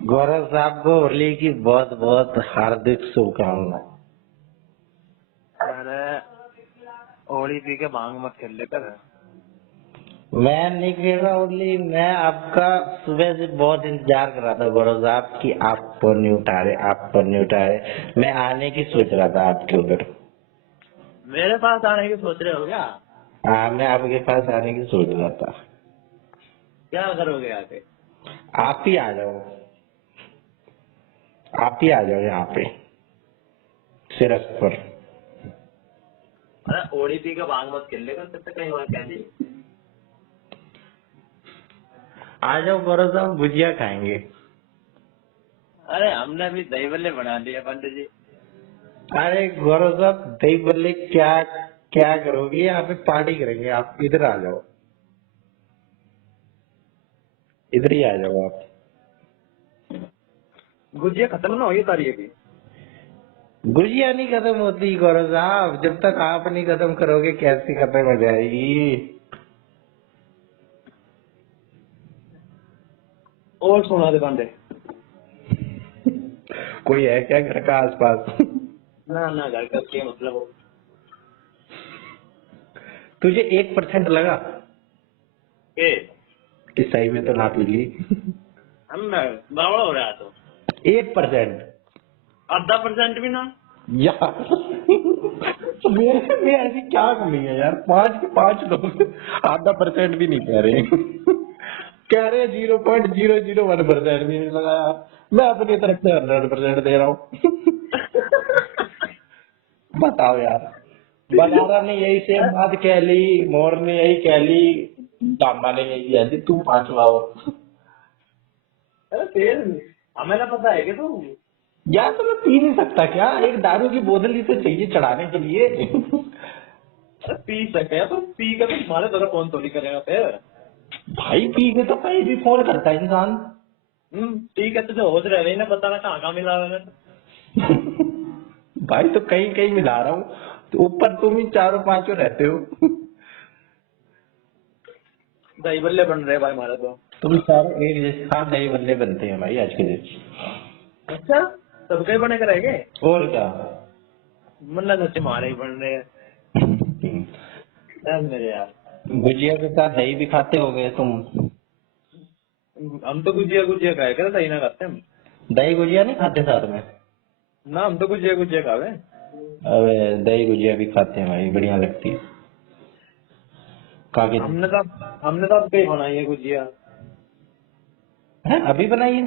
गौरव साहब को होली की बहुत बहुत हार्दिक शुभकामनाएं। अरे होली पी के भांग मत खेल ले कर। मैं नहीं खेल रहा होली, मैं आपका सुबह से बहुत इंतजार कर रहा था गौरव साहब कि आप फोन नहीं उठा रहे, आप फोन नहीं उठा रहे। मैं आने की सोच रहा था आपके उधर। मेरे पास आने की सोच रहे हो क्या? हाँ, मैं आपके पास आने की सोच रहा था। क्या करोगे आके? आप ही आ जाओ, आप ही आ जाओ यहाँ पे सिरस पर। अरे होली पी के भांग मत खेल ले कर, तब तक कहीं और क्या जी। आ जाओ गौरव साहब, भुजिया खाएंगे। अरे हमने अभी दही बल्ले बना लिए पंडित जी। अरे गौरव साहब, दही बल्ले क्या क्या करोगे? यहाँ पे पार्टी करेंगे, आप इधर आ जाओ, इधर ही आ जाओ आप। गुजिया खत्म ना होगी तारी की। गुजिया नहीं खत्म होती गौरव साहब, जब तक आप नहीं खत्म करोगे कैसे खत्म हो जाएगी? और सोना दुकान दे। कोई है क्या घर का आसपास? ना ना घर का क्या मतलब हो? तुझे 1% लगा ए कि सही में तो ना पी ली? हम बावड़ा हो रहा तो 1%? आधा परसेंट भी ना। यार तो मेरे में ऐसी क्या कमी है यार? 5 के 5 लोग 0.5% भी नहीं कह रहे। कह रहे 0.001% भी नहीं लगाया। मैं अपनी तरफ से 100% दे रहा हूँ। बताओ यार, बलारा ने यही सेम बात कह ली, मोर ने यही कह ली, दामा ने यही कह दी, तू 5वां हो। अरे फिर हमें ना पता है कि तू। यार तो मैं पी नहीं सकता क्या? एक दारू की बोतल ही तो चाहिए चढ़ाने के लिए। अरे पी सके तो पी के तो तुम्हारे तरफ कौन थोड़ी करेगा फिर। भाई पी के तो कहीं भी फोन करता है इंसान। ठीक है, तुझे होश रह गई ना, पता ना कहाँ कहाँ मिला हुआ है। भाई तो कहीं कहीं मिला रहा हूँ, तो ऊपर तुम ही चारों पांचों रहते हो। दही बल्ले बन रहे भाई हमारे तो। तुम चारों एक जैसे। हाँ, नए बल्ले बनते हैं भाई आज के दिन। अच्छा, सबके ही बने करेंगे। और क्या? मतलब सच्चे हमारे ही बन रहे हैं। मेरे यार, गुजिया के साथ दही भी खाते होगे तुम? हम तो गुजिया गुजिया खाए कर सही ना खाते हम। दही गुजिया नहीं खाते साथ में? ना हम तो गुजिया गुजिया खावे। अबे दही गुजिया भी खाते हैं भाई, बढ़िया लगती है। काके हमने तो अब कहीं बनाई है गुजिया। है अभी बनाई है?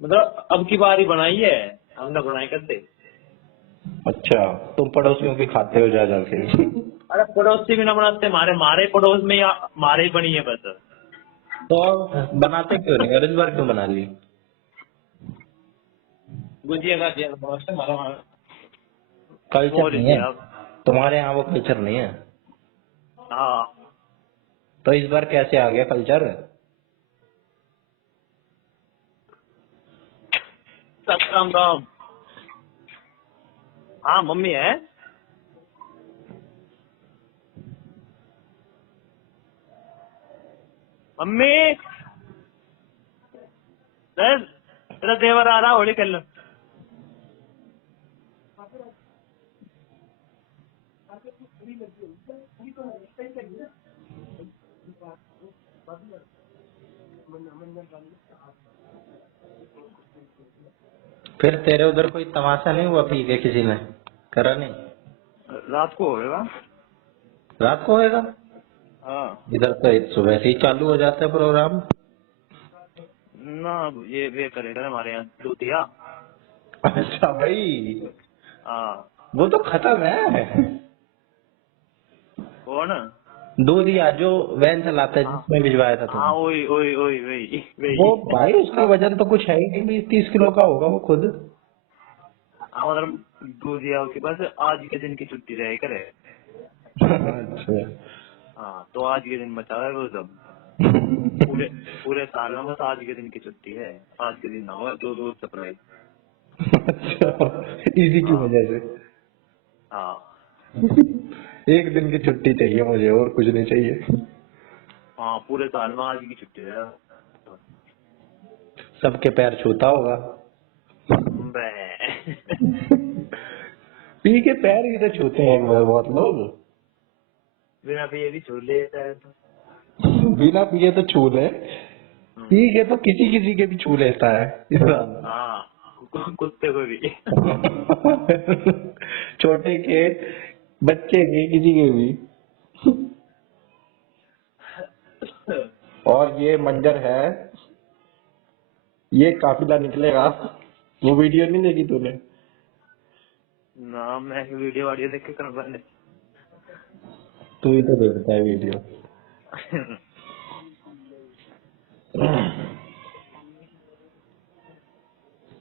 मतलब अब की बार ही बनाई है, हमने बनाई करते। अच्छा, तुम पड़ोसियों की खाते हो जा जाके। अरे पड़ोसी भी ना बनाते, मारे मारे पड़ोस में या मारे ही बनी है बस। तो बनाते क्यों नहीं? और इस बार क्यों बना ली? गुजिया का दिया मारा मारा कल्चर बोल नहीं है दिया। तुम्हारे यहाँ? वो कल्चर नहीं है हाँ, तो इस बार कैसे आ गया कल्चर? सब काम काम। हाँ मम्मी है। मम्मी सर, तेरा देवर आ रहा, होली खेल लो। फिर तेरे उधर कोई तमाशा नहीं हुआ पी के किसी ने? करा नहीं? रात को होगा। रात को होएगा? हाँ इधर तो सुबह से ही चालू हो जाता है प्रोग्राम। ना, ये करेगा हमारे यहाँ दूतिया। अच्छा भाई, हाँ। वो तो खत्म है। कौन? दूधिया जो वैन चलाता है, हाँ जिसमें भिजवाया था हाँ, तुमने। वही वही वही वही वो वही। भाई उसका वजन तो कुछ है ही नहीं, 20-30 किलो का होगा वो खुद। हाँ, मतलब दूतिया के पास आज के दिन की छुट्टी रहे करे। अच्छा। हाँ, तो आज के दिन बचा है वो सब। पूरे पूरे साल में बस आज के दिन की छुट्टी है। आज के दिन ना हो तो रोज सप्लाई। अच्छा, इसी की हाँ वजह से हाँ एक दिन की छुट्टी चाहिए मुझे, और कुछ नहीं चाहिए। हाँ, पूरे साल में आज की छुट्टी है। सबके पैर छूता होगा। बे पी के पैर ही तो छूते हैं बहुत लोग। बिना पिए भी छू लेता है तो। बिना पिए तो छू ले, पी हम्म, के तो किसी किसी के भी छू लेता है इंसान। हाँ कुत्ते को भी। छोटे के, बच्चे के, किसी के भी। और ये मंजर है, ये काफिला निकलेगा। वो वीडियो नहीं देखी तूने? ना मैं वीडियो वाडियो देख के कर बने। तू ही तो देखता है वीडियो।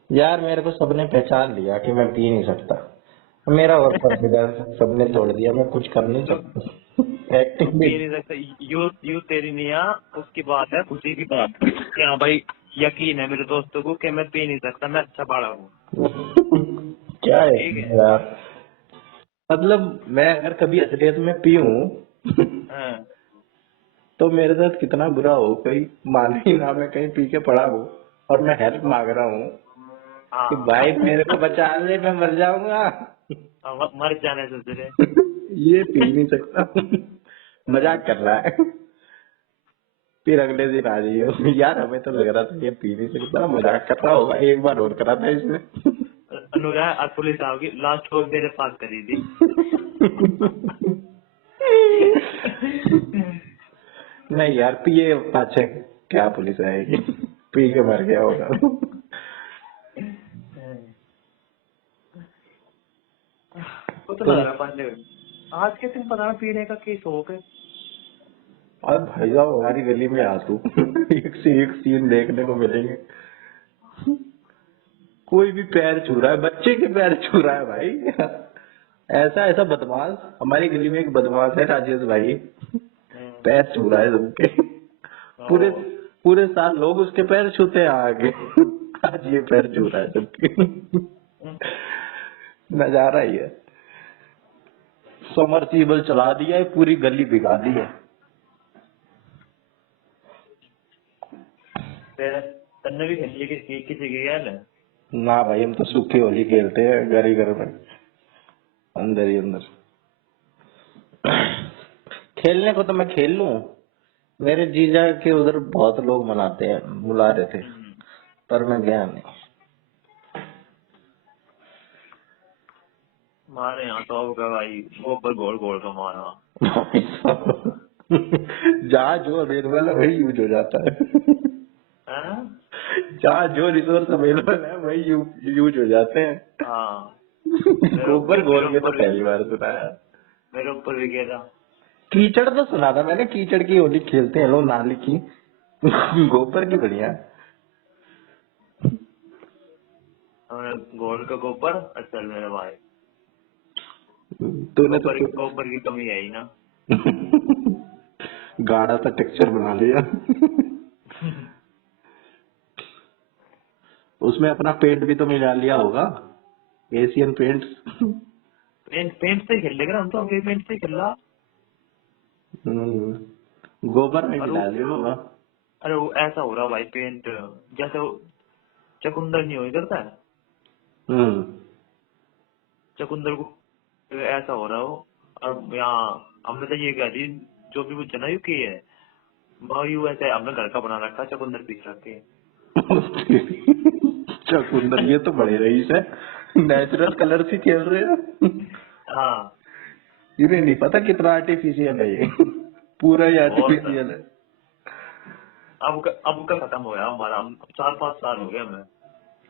यार मेरे को सबने पहचान लिया कि मैं पी नहीं सकता। मेरा और कॉन्फिडेंस सबने तोड़ दिया, मैं कुछ कर नहीं तो सकता। एक्टिंग भी। पी नहीं सकते। यू तेरी निया उसकी बात है, खुशी की बात कि हाँ भाई यकीन है मेरे दोस्तों को कि मैं पी नहीं सकता, मैं अच्छा पढ़ा हूँ। क्या है ठीक है। यार, मतलब मैं अगर कभी असलियत में पीऊं हाँ तो मेरे साथ कितना बुरा हो, कोई माने ही ना मैं कहीं पी के पड़ा हूँ और मैं हेल्प मांग रहा हूँ कि हाँ। भाई मेरे को बचा ले, मैं मर जाऊंगा। मर जाने से तेरे। ये पी नहीं सकता, मजाक कर रहा है। फिर अगले दिन आ जाइए, यार हमें तो लग रहा था ये पी नहीं सकता, मजाक कर रहा होगा, एक बार और करा था इसने। अनुराग और पुलिस आओगी, लास्ट को मेरे पास करी थी। नहीं यार, पिए पाछे क्या पुलिस आएगी, पी के मर गया होगा। वो तो तुम, लग रहा पांडे आज के दिन पता नहीं पीने का की शौक है। और भाई साहब हमारी गली में आ तू, एक से एक सीन देखने को मिलेंगे। कोई भी पैर छू रहा है, बच्चे के पैर छू रहा है भाई। ऐसा ऐसा बदमाश, हमारी गली में एक बदमाश है राजेश भाई, पैर छू रहा है सबके। पूरे ओ, पूरे साल लोग उसके पैर छूते हैं आगे, आज ये पैर छू रहा है सबके। नजारा ही है। समरसीबल चला दिया है, पूरी गली भिगा दी है। फिर तन्ने भी खेलिए किसी की गैल है। ना भाई, हम तो सूखी होली खेलते हैं घर ही घर में, अंदर ही अंदर। खेलने को तो मैं खेल लूं, मेरे जीजा के उधर बहुत लोग मनाते हैं, बुला रहे थे, पर मैं गया नहीं। हमारे यहाँ तो अब का भाई गोबर गोल गोल का मारा। जहाँ जो अवेलेबल है वही यूज हो जाता है। हैं? जहाँ जो रिसोर्स अवेलेबल है वही यूज हो जाते हैं। हाँ गोबर मेरे घोल के तो ऊपर पहली बार सुना है। मेरे ऊपर भी गिरा। कीचड़ तो सुना था मैंने, कीचड़ की होली खेलते हैं लोग, नाली की। गोबर की बढ़िया। हमने गोल का गोबर असल मेरे भाई तूने तो गोबर की कमी है ही ना। गाढ़ा सा टेक्सचर बना लिया। उसमें अपना पेंट भी तो मिला लिया होगा, एशियन पेंट्स। पेंट पेंट से खेल लेगा, हम तो अभी पेंट से खेल रहा। गोबर में और मिला लिया होगा। अरे वो ऐसा हो रहा भाई पेंट जैसे वो चकुंदर नहीं हो करता है, हम्म। चकुंदर को ऐसा हो रहा हो। और यहाँ हमने तो ये कह दी जो भी कुछ ना यू की है भाई, यू ऐसे हमने घर का बना रखा चकुंदर पीस रखे। चकुंदर, ये तो बड़े रईस है, नेचुरल कलर से खेल रहे हो। हाँ इन्हें नहीं पता कितना आर्टिफिशियल है ये, पूरा ही बहुत। आर्टिफिशियल है। अब का खत्म हो गया हमारा, हम 4-5 साल हो गए हमें।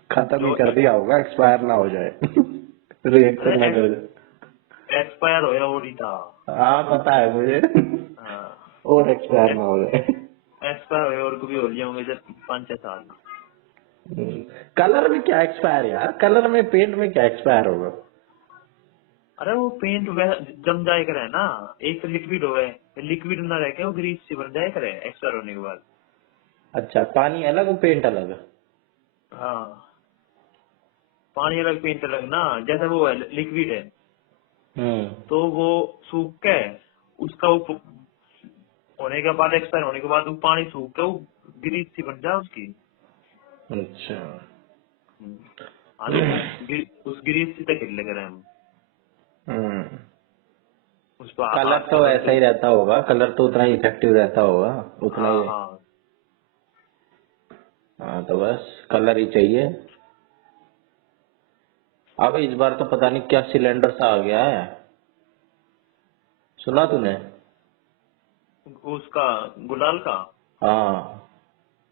खत्म ही जो कर दिया होगा, एक्सपायर ना हो जाए। रिएक्शन ना कर जाए। एक्सपायर होया वो नहीं था। हाँ पता है मुझे, हाँ और एक्सपायर ना हो जाए। एक्सपायर होया और कभी हो लिया होंगे जब 5-6 साल। कलर में क्या एक्सपायर यार, कलर में पेंट में क्या एक्सपायर होगा। अरे वो पेंट वैसा जम जाए करे ना, एक लिक्विड हो लिक्विड ना रह के वो ग्रीस से बन जाए करे एक्सपायर होने के बाद। अच्छा, पानी अलग और पेंट अलग। हाँ पानी अलग पेंट अलग ना, जैसे वो है लिक्विड है तो वो सूख के उसका वो होने के बाद एक्सपायर होने के बाद वो पानी सूख के वो ग्रीस सी बन जाए उसकी। अच्छा। आगे उस गिरीश से तक लग रहे हम हम्म। उस पर कलर तो ऐसा ही रहता होगा, कलर तो उतना ही इफेक्टिव रहता होगा, उतना हाँ ही। हाँ हाँ तो बस कलर ही चाहिए। अब इस बार तो पता नहीं क्या सिलेंडर सा आ गया है, सुना तूने? उसका गुलाल का। हाँ।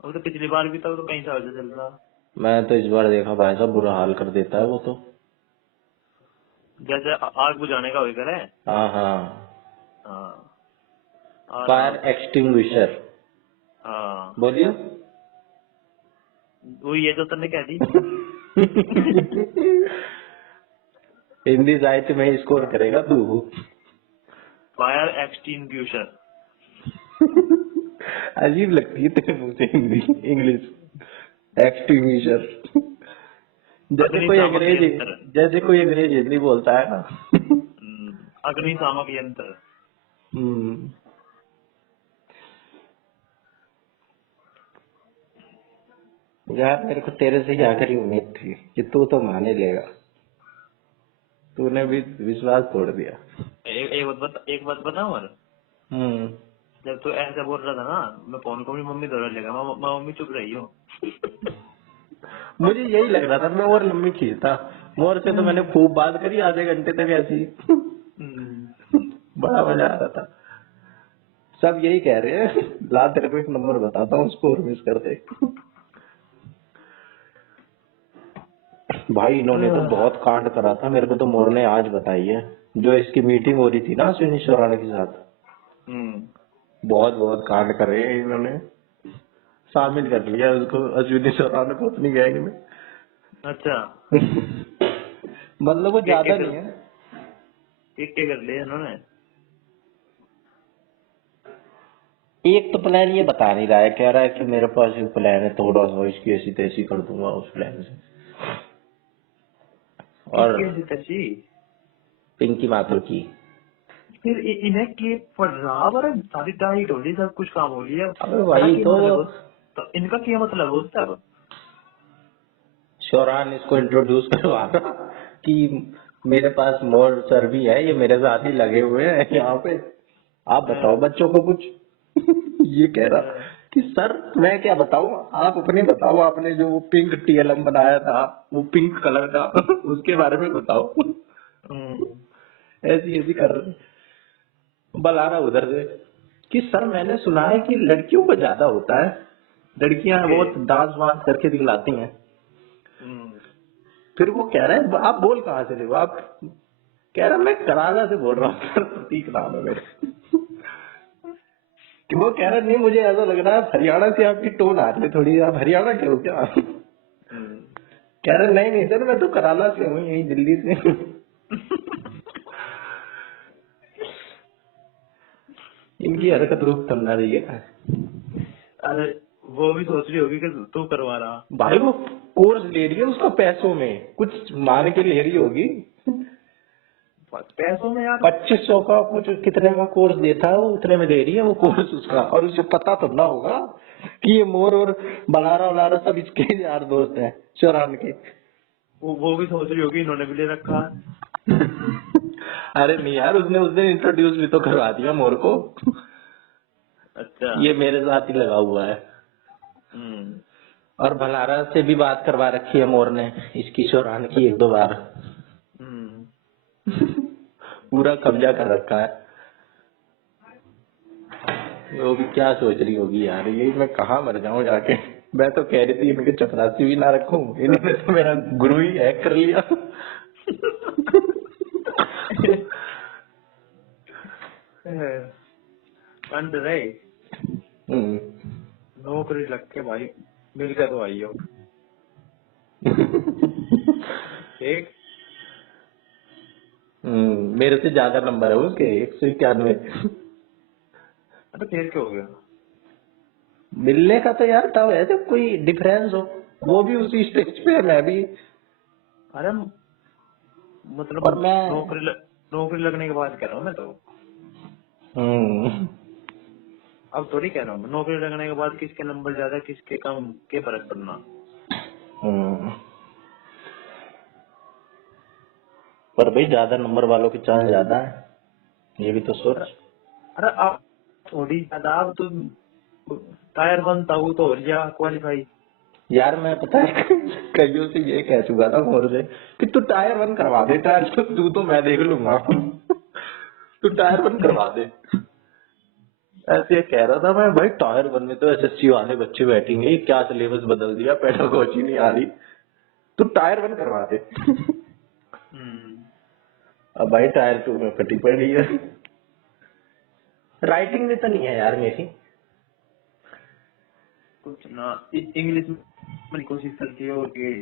वो तो पिछली बार भी था, वो तो कहीं से वजह चल रहा। मैं तो इस बार देखा भाई साहब, बुरा हाल कर देता है वो तो। जैसे आग बुझाने का वही करे। हाँ हाँ। हाँ और फायर एक्सटिंग्विशर। हाँ बोलिए। वो ये तो तुमने कह दी। हिंदी साहित्य में स्कोर करेगा तू। Fire extinguisher. अजीब लगती है तेरे मुंह से हिंदी, इंग्लिश। एक्सटिंग्विशर। अग्निशामक यंत्र। जैसे कोई अंग्रेज हिंदी बोलता है ना। अग्निशामक यंत्र। हम्म। यार मेरे को तेरे से ही आखिरी उम्मीद थी कि तू तो मान ही लेगा, तूने भी विश्वास तोड़ दिया। एक बात बताऊं और हम्म। जब तू ऐसा बोल रहा था ना, मैं फोन को अपनी मम्मी दौड़ा लेगा, मैं मम्मी चुप रही हूँ। मुझे यही लग रहा था, मैं और लंबी खींचता। मोर से तो मैंने खूब बात करी आधे घंटे तक ऐसी। बड़ा मजा आ रहा था। सब यही कह रहे हैं, ला तेरे को एक नंबर बताता हूँ, स्कोर मिस कर दे। भाई इन्होंने तो बहुत कांड करा था, मेरे को तो मोर ने आज बताई है। जो इसकी मीटिंग हो रही थी ना अश्विनी शोराना के साथ, बहुत बहुत कांड करे हैं इन्होंने। शामिल कर लिया उसको, अश्विनी शोराना को, अपनी गैंग में। अच्छा मतलब वो क्या ज्यादा कर नहीं है। क्या कर लिया इन्होंने? एक तो प्लान ये बता नहीं रहा है, कह रहा है कि मेरे पास एक प्लान है, थोड़ा सा इसकी ऐसी तैसी कर दूंगा उस प्लान से। और किसकी ऐसी तैसी? पिंकी माथुर की। फिर इन्हें के बराबर सारी टाइट हो रही, सब कुछ काम हो रही है। अबे बड़ा वही क्या तो, मतलब तो इनका क्या मतलब होता है? शोरान इसको इंट्रोड्यूस करवा रहा कि मेरे पास मोर सर भी है, ये मेरे साथ ही लगे हुए हैं यहाँ पे, आप बताओ बच्चों को कुछ। ये कह रहा कि सर मैं क्या बताऊं, आप अपने बताओ, आपने जो वो पिंक टीएलएम बनाया था, वो पिंक कलर का, उसके बारे में बताओ। ऐसी ऐसी कर रहे, बला रहा उधर से कि सर मैंने सुना है कि लड़कियों को ज्यादा होता है, लड़कियां बहुत डांस वांस करके दिखलाती हैं। फिर वो कह रहा है आप बोल कहाँ से थे वो, आप कह रहा मैं कराला से बोल रहा हूँ सर, प्रतीक नाम है मेरा। कि वो कह रहा नहीं, मुझे ऐसा लग रहा है हरियाणा से आपकी टोन आ रही है थोड़ी, आप हरियाणा के हो क्या? कह रहा नहीं नहीं सर, मैं तो कराला से हूँ, यही दिल्ली से। इनकी हरकत रूप करना रही है। अरे वो भी सोच रही होगी कि तू करवा रहा। भाई वो कोर्स ले रही है, उसका पैसों में कुछ मान के ले रही होगी। पैसों में यार 2500 का कुछ कितने का कोर्स देता है वो, उतने में दे रही है वो कोर्स उसका, और उसे पता तो ना होगा कि ये मोर और बलारा वलारा सब इसके यार दोस्त हैं चौरान के। वो भी सोच रही होगी इन्होंने भी ले रखा है। अरे नहीं यार, उसने उस दिन इंट्रोड्यूस भी तो करवा दिया मोर को, अच्छा ये मेरे साथ ही लगा हुआ है। और भलारा से भी बात करवा रखी है मोर ने, इसकी चौरान की एक दो बार। पूरा कब्जा कर रखा है। वो भी क्या सोच रही होगी यार, यही मैं कहाँ मर जाऊं जाके। मैं तो कह रही थी इनके चपरासी भी ना रखूं, इन्होंने तो मेरा गुरु ही हैक कर लिया। अंडर है हम्म। नौकरी लग के भाई मिल गया तो आई हो एक। मेरे से ज्यादा नंबर है उसके, 191। अरे फिर क्या हो गया? मिलने का तो यार तब है जब कोई डिफरेंस हो, वो भी उसी स्टेज पे है, मैं भी। अरे मतलब और मैं नौकरी लगने के बाद कह रहा हूँ मैं तो। हम्म। अब थोड़ी कह रहा हूँ, नौकरी लगने के बाद किसके नंबर ज्यादा किसके कम के फर्क पड़ना। हम्म। पर भाई ज्यादा नंबर वालों के चांस ज्यादा है, ये भी तो सोच। अरे आप थोड़ी ज्यादा, अब तुम टायर बनता हूँ तो हो गया क्वालिफाई। यार मैं पता है कईयों से ये कह चुका था फोन से कि तू टायर 1 करवा दे, टायर 2 तो मैं देख लूंगा तू टायर 1 करवा दे। ऐसे कह रहा था मैं, भाई टायर 1 में तो एसएससी वाले बच्चे बैठेंगे, ये क्या सिलेबस बदल दिया, पेडागोजी नहीं आ रही, तू टायर 1 करवा दे अब भाई टायर 2 में फटी पड़ी है। राइटिंग में तो नहीं है यार मेरी। कुछ ना, इंग्लिश में कोशिश करती है और के।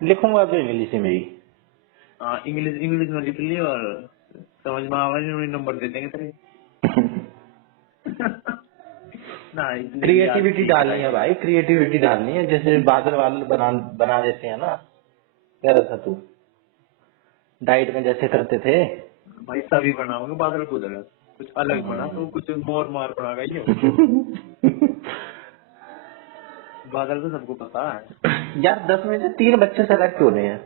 लिखूंगा तो इंग्लिश में ही। हाँ, इंग्लिश इंग्लिश में लिख ली और समझ में आवा नहीं, नंबर दे देंगे तेरे। ना इसलिए याद क्रिएटिविटी ठीक डालनी है भाई, क्रिएटिविटी डालनी है, जैसे बादल वादल बना देते हैं ना, कह रहा था तू डाइट में जैसे करते थे। भाई सभी बनाओगे बादल बुदल, कुछ अलग बना तो कुछ मोर मार पड़ागा ये। बादल तो सबको पता है। यार 10 में से 3 बच्चे सेलेक्ट होने हैं,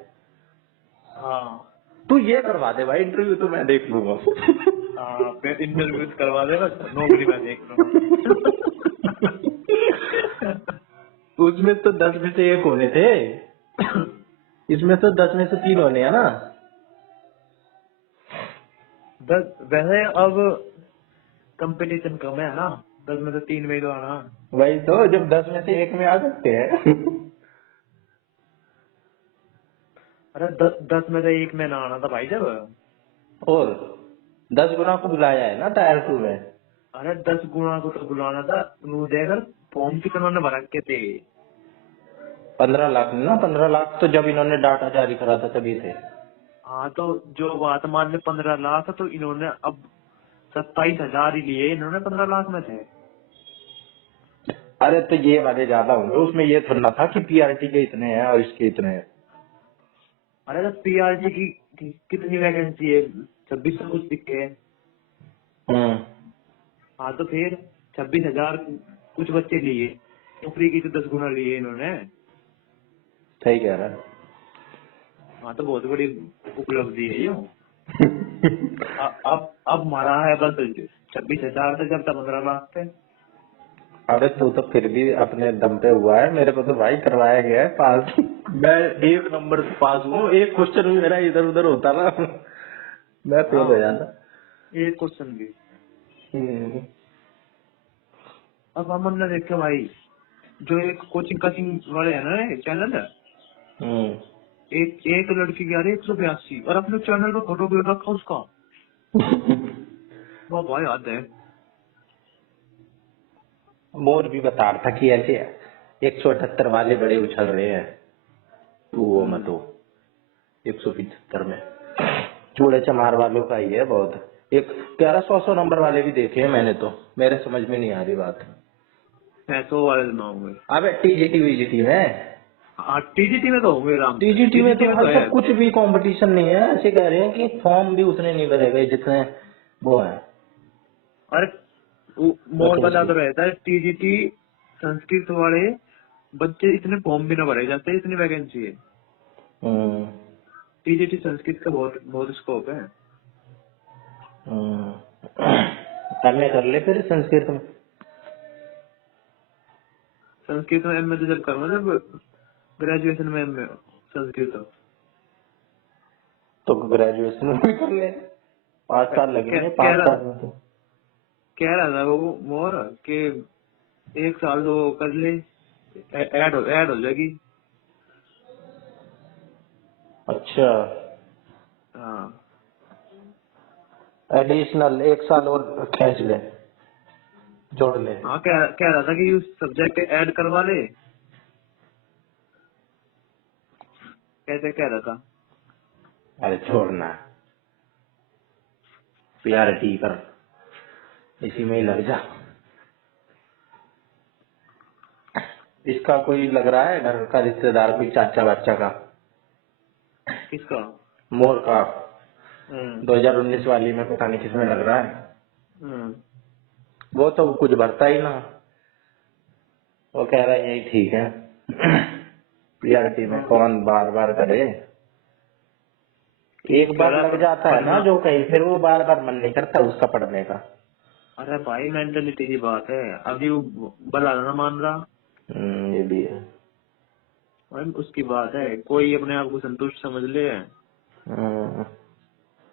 हाँ तू ये करवा दे भाई, इंटरव्यू तो मैं देख लूंगा। हाँ, फिर इंटरव्यू करवा देगा, नौकरी मैं देख लूंगा। उसमें तो 10 में से 1 होने थे, इसमें तो 10 में से 3 होने हैं ना। दस वैसे अब कंपटीशन कम है ना, 10 में से 3 में ही तो आना। वही तो, जब 10 में से 1 में आ सकते हैं। अरे 10 में से 1 में ना आना था भाई जब। और 10 गुना को बुलाया है ना टायर 2 में। अरे 10 गुना को तो बुलाना था, तू देखकर फॉर्म कितना ने भर के थे। 15 लाख ना, 15 लाख तो जब इन्होंने डाटा जारी करा था तभी थे। हाँ तो जो बात मान ले 15 लाख, तो इन्होंने अब 27,000 ही लिए, इन्होंने 15 लाख में थे। अरे तो ये वाले ज्यादा होंगे, उसमें ये थोड़ा था कि पीआरटी के इतने हैं और इसके इतने हैं। अरे तो पीआरटी की कितनी वैकेंसी है, 26 कुछ दिखे है। हम्म। हाँ तो फिर 26,000 कुछ बच्चे लिए, नौकरी की तो 10 गुना लिए इन्होंने। सही कह रहा है। हाँ तो बहुत बड़ी उपलब्धि है ये। अब मारा है बस 26,000 से, जब तक 15 लाख थे। अरे तू तो फिर भी अपने दम पे हुआ है, मेरे को तो भाई करवाया गया है पास। मैं 1 नंबर से पास हूँ, एक क्वेश्चन भी मेरा इधर उधर होता ना, मैं फेल हो हाँ जाता। एक क्वेश्चन भी। हम्म। अब हमन ने देखा भाई, जो एक कोचिंग कोचिंग वाले है ना चैनल है, हम्म। एक एक लड़की की आ रही है 182, और अपने चैनल पर फोटो भी रखा उसका। वाह भाई याद है। मोर भी बता रहा था कि ऐसे 178 वाले बड़े उछल रहे हैं, तू वो मत हो। 175 में चूड़े चमार वालों का ही है बहुत। एक 1100 नंबर वाले भी देखे हैं मैंने, तो मेरे समझ में नहीं आ रही बात। 600 वाले ना होंगे। अबे टीजीटी वीजीटी में, हाँ टीजीटी में तो होंगे आराम से, टीजीटी में टीजीटी तो में तो भाई है। सब कुछ भी कंपटीशन नहीं है, ऐसे कह रहे हैं कि फॉर्म भी उतने नहीं भरे गए जितने वो है। अरे मोर बना तो रहता है टीजीटी संस्कृत वाले बच्चे, इतने फॉर्म भी ना भरे जाते, इतनी वैकेंसी है। हम्म। टीजीटी संस्कृत का बहुत बहुत स्कोप है। हम्म। करने कर ले फिर संस्कृत में। संस्कृत में एमए तो जब करूंगा, जब ग्रेजुएशन में एमए संस्कृत। तो ग्रेजुएशन में भी कर ले, 5 साल लगेंगे, कह 5 रहा साल में तो। कह रहा था वो मोर के 1 साल तो कर ले, ऐड हो जाएगी। अच्छा, हाँ एडिशनल 1 साल और खींच ले, जोड़ ले। हाँ, कह रहा था कि उस सब्जेक्ट ऐड करवा ले, कैसे कह रहा था। अरे छोड़ना, पीआरटी कर, इसी में ही लग जा। इसका कोई लग रहा है घर का रिश्तेदार, कोई चाचा बच्चा का, किसका? मोर का। हम्म 2019 वाली में पता नहीं किसमें लग रहा है। हम्म वो तो कुछ भरता ही ना, वो कह रहा है यही ठीक है। पीआरटी में कौन बार बार करे, एक बार लग जाता है ना जो कहीं, फिर वो बार बार मन नहीं करता उसका पढ़ने का। अरे भाई मेंटेलिटी की बात है, अभी वो भला ना मान रहा। ये भी है। भाई उसकी बात है, कोई अपने आप को संतुष्ट समझ ले।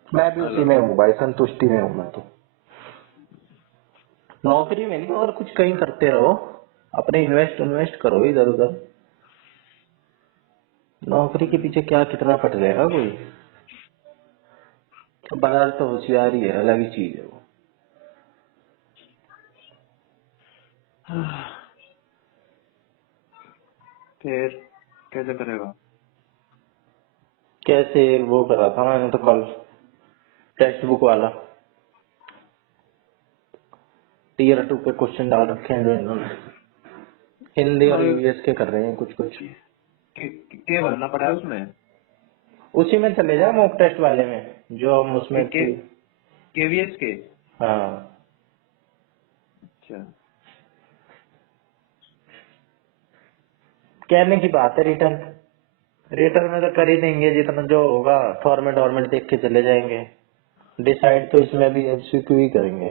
मैं भी उसी में हूँ भाई, संतुष्टि में हूँ मैं तो। नौकरी में नहीं और कुछ कहीं करते रहो, अपने इन्वेस्ट करो इधर उधर। नौकरी के पीछे क्या कितना पट जाएगा कोई। बाजार तो होशियारी है, अलग ही चीज है वो। फिर कैसे करेगा? कैसे वो करा था मैंने तो कल, टेक्स्ट बुक वाला टीयर 2 के क्वेश्चन डाल रखे हैं जो इन्होंने, हिंदी और ईवीएस के कर रहे हैं कुछ कुछ। क्या भरना पड़ा है उसमें? उसी में चले जाए मॉक टेस्ट वाले में, जो हम उसमें केवीएस के। हाँ। अच्छा, कहने की बात है, रिटर्न रिटर्न में तो कर ही देंगे जितना जो होगा, फॉर्मेट वॉर्मेट देख के चले जाएंगे। डिसाइड तो इसमें भी एमसीक्यू ही करेंगे।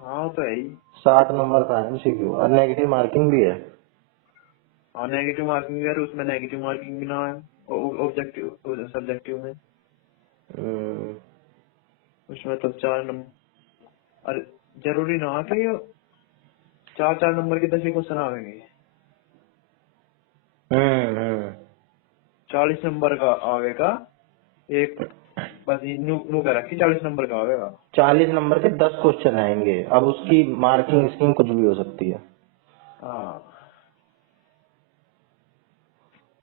हाँ तो है ही। 60 नंबर का एमसीक्यू और नेगेटिव मार्किंग भी है। और नेगेटिव मार्किंग यार, उसमें नेगेटिव मार्किंग भी ना है ऑब्जेक्टिव सब्जेक्टिव में। उसमें तो 4 नंबर, और जरूरी ना कि 4 नंबर के 10 क्वेश्चन आएंगे। 40 नंबर का आएगा एक, बस नू नू का रखी 40 नंबर का आएगा। 40 नंबर के 10 क्वेश्चन आएंगे, अब उसकी मार्किंग स्कीम कुछ भी हो सकती है। हाँ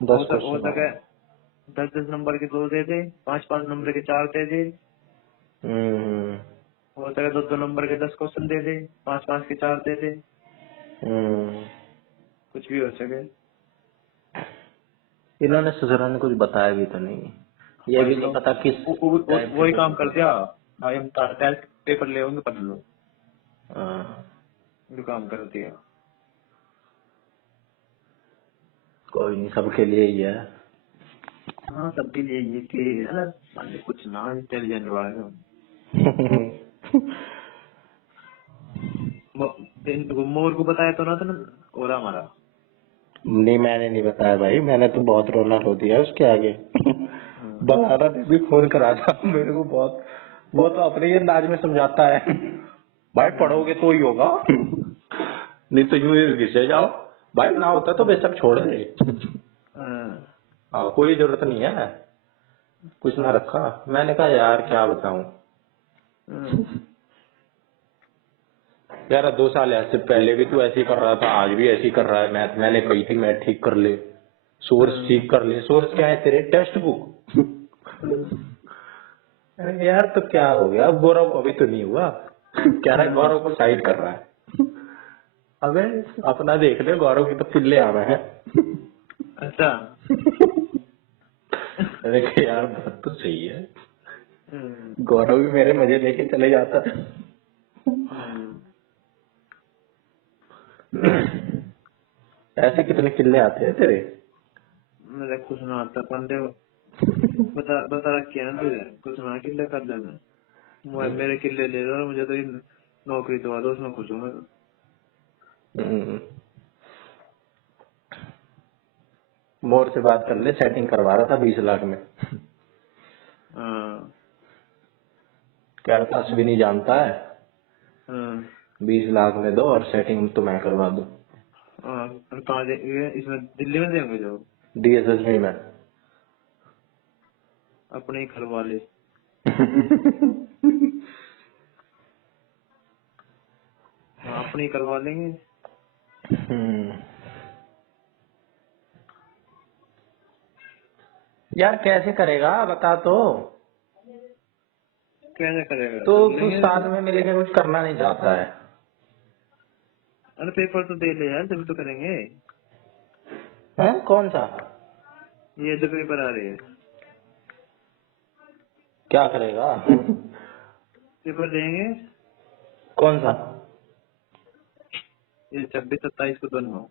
10 हो क्वेश्चन सके आएंगे। 10 नंबर के 2 दे दे, 5 नंबर के 4 दे दे। हम्म हो सके 2 नंबर के 10 क्वेश्चन दे दे, 5 के 4 दे दे। हम्म कुछ भी हो सके। इन्होंने ससुरा ने कुछ बताया भी तो नहीं, ये भी नहीं पता किस टाइप के वही काम कर क्वेश्चन। दिया भाई, हम टेस्ट पेपर ले होंगे पढ़ लो, जो काम कर दिया। कोई नहीं, सबके लिए ही है। हाँ सबके लिए ये कि अरे कुछ ना इंटेलिजेंट वाले मोर को बताया तो ना था ना, और हमारा नहीं मैंने नहीं बताया भाई, मैंने तो बहुत रोना रो दिया उसके आगे। बारह ने भी फोन करा था मेरे को बहुत, वो तो अपने ही अंदाज में समझाता है, भाई पढ़ोगे तो ही होगा, नहीं तो यूं ही घिसे जाओ, भाई ना होता तो बेशक छोड़ दे। हाँ कोई जरूरत नहीं है, कुछ ना रखा। मैंने कहा यार क्या बताऊं यार, 2 साल ऐसे पहले भी तू ऐसे ही कर रहा था, आज भी ऐसे ही कर रहा है मैथ। मैंने कही थी मैथ ठीक कर ले, सोर्स ठीक कर ले। सोर्स क्या है तेरे? Text book. अरे यार तो क्या हो गया, अब गौरव को अभी तो नहीं हुआ, कह रहा है गौरव को साइड कर रहा है। अबे अपना देख ले, गौरव की तो पिल्ले आ रहे हैं। अच्छा अरे यार बात तो सही है, गौरव भी मेरे मजे लेके चले जाता है। ऐसे कितने किल्ले आते हैं तेरे? मेरे कुछ ना आता पंडे, बता रखी है ना तुझे, कुछ ना किले कर लेना। मेरे किले ले लो, मुझे तो नौकरी दवा दो, उसमें खुश हूँ मैं। मोर से बात कर ले, सेटिंग करवा रहा था 20 लाख में। कह रहा था भी नहीं जानता है, 20 लाख में दो और सेटिंग तो मैं करवा दूं। कहाँ देंगे इसमें? दिल्ली में देंगे जो डीएसएसबी में। अपने ही करवा ले। हाँ अपने ही करवा लेंगे। यार कैसे करेगा बता तो, कैसे करेगा? तो तू साथ में मिलकर कुछ करना नहीं चाहता है? अरे पेपर तो दे ले यार, तभी तो करेंगे। हैं? कौन सा? ये जो पेपर आ रहे हैं। क्या करेगा? पेपर देंगे कौन सा? ये 26-27 को दोनों।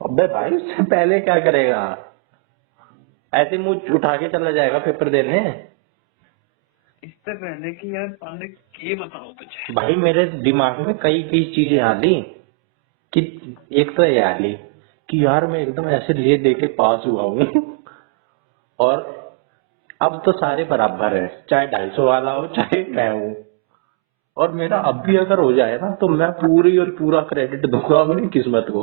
अबे भाई उससे पहले क्या करेगा? ऐसे मुंह उठा के चला जाएगा पेपर देने। इससे पहले कि यार सामने ये बताओ तुझे। भाई मेरे दिमाग में कई कई चीजें आ ली कि एक तो ये आ ली कि यार मैं एकदम ऐसे ले दे के पास हुआ हूँ और अब तो सारे बराबर है, चाहे 250 वाला हो चाहे मैं हूँ। और मेरा अब भी अगर हो जाए ना तो मैं पूरी और पूरा क्रेडिट दूंगा अपनी किस्मत को।